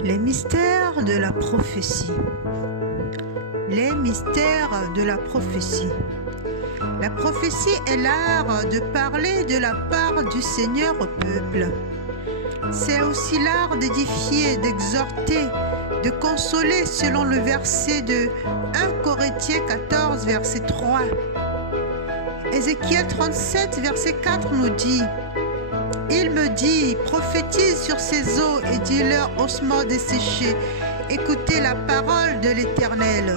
Les mystères de la prophétie. Les mystères de la prophétie. La prophétie est l'art de parler de la part du Seigneur au peuple. C'est aussi l'art d'édifier, d'exhorter, de consoler selon le verset de 1 Corinthiens 14, verset 3. Ézéchiel 37, verset 4 nous dit: Il me dit, prophétise sur ces eaux et dis-leur ossements desséchés, écoutez la parole de l'Éternel.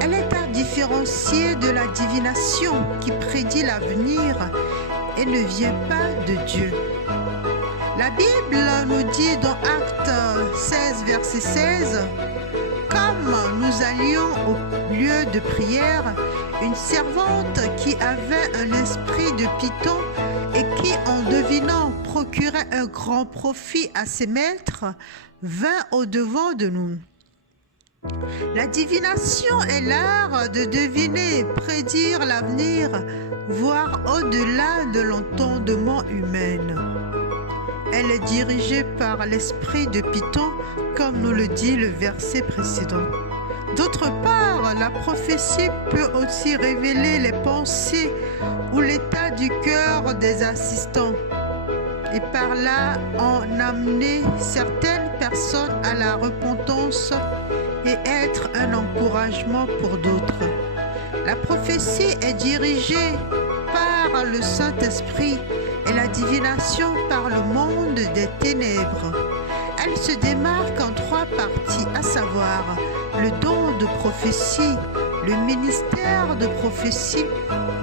Elle est à différencier de la divination qui prédit l'avenir et ne vient pas de Dieu. La Bible nous dit dans Actes 16, verset 16, comme nous allions au lieu de prière, une servante qui avait un esprit de python et qui, en devinant, procurait un grand profit à ses maîtres, vint au-devant de nous. La divination est l'art de deviner, prédire l'avenir, voir au-delà de l'entendement humain. Elle est dirigée par l'esprit de Python, comme nous le dit le verset précédent. D'autre part, la prophétie peut aussi révéler les pensées ou l'état du cœur des assistants et par là en amener certaines personnes à la repentance et être un encouragement pour d'autres. La prophétie est dirigée par le Saint-Esprit et la divination par le monde des ténèbres. Elle se démarque en 3 parties, à savoir le don de prophétie, le ministère de prophétie,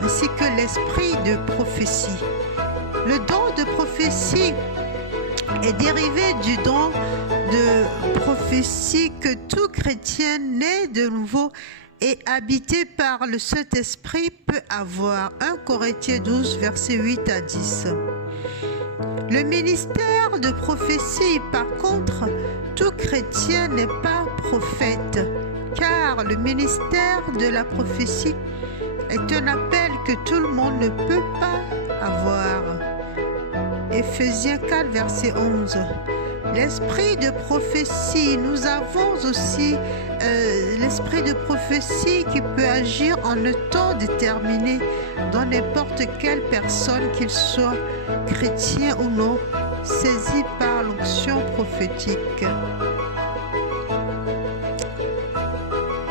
ainsi que l'esprit de prophétie. Le don de prophétie est dérivé du don de prophétie que tout chrétien né de nouveau et habité par le Saint-Esprit peut avoir. 1 Corinthiens 12, versets 8 à 10. Le ministère de prophétie, par contre, tout chrétien n'est pas prophète, car le ministère de la prophétie est un appel que tout le monde ne peut pas avoir. Éphésiens 4, verset 11. L'esprit de prophétie, nous avons aussi l'esprit de prophétie qui peut agir en un temps déterminé dans n'importe quelle personne, qu'il soit chrétien ou non, saisi par l'onction prophétique.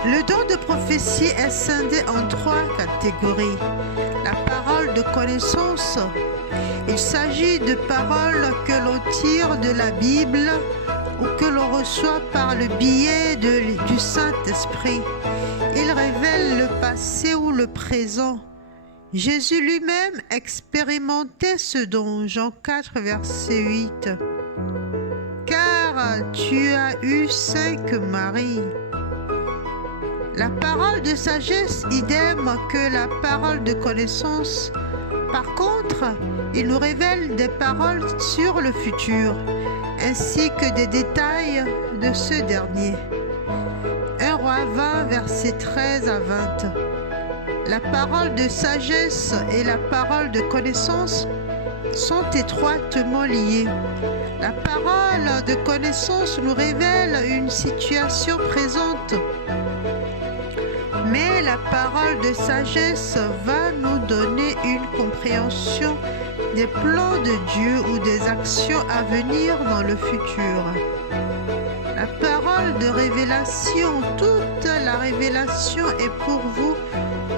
Le don de prophétie est scindé en 3 catégories. La parole de connaissance. Il s'agit de paroles que l'on tire de la Bible ou que l'on reçoit par le biais du Saint-Esprit. Il révèle le passé ou le présent. Jésus lui-même expérimentait ce don. Jean 4, verset 8. Car tu as eu 5 maris. La parole de sagesse, idem que la parole de connaissance. Par contre, il nous révèle des paroles sur le futur, ainsi que des détails de ce dernier. 1 Roi 20, versets 13 à 20. La parole de sagesse et la parole de connaissance sont étroitement liées. La parole de connaissance nous révèle une situation présente, mais la parole de sagesse va nous donner une compréhension des plans de Dieu ou des actions à venir dans le futur. La parole de révélation, toute la révélation est pour vous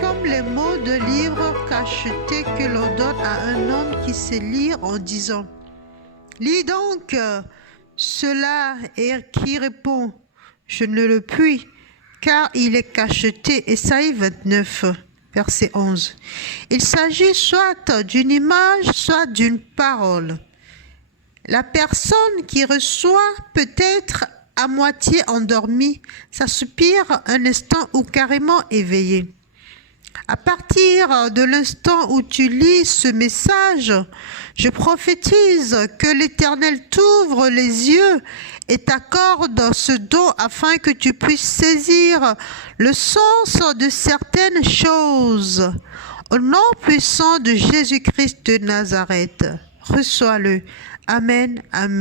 comme les mots de livre cachetés que l'on donne à un homme qui sait lire en disant « Lis donc cela » et qui répond « Je ne le puis ». Car il est cacheté. Ésaïe 29, verset 11. Il s'agit soit d'une image, soit d'une parole. La personne qui reçoit peut être à moitié endormie, ça soupire un instant ou carrément éveillée. À partir de l'instant où tu lis ce message, je prophétise que l'Éternel t'ouvre les yeux et t'accorde ce don afin que tu puisses saisir le sens de certaines choses. Au nom puissant de Jésus-Christ de Nazareth, reçois-le. Amen, amen.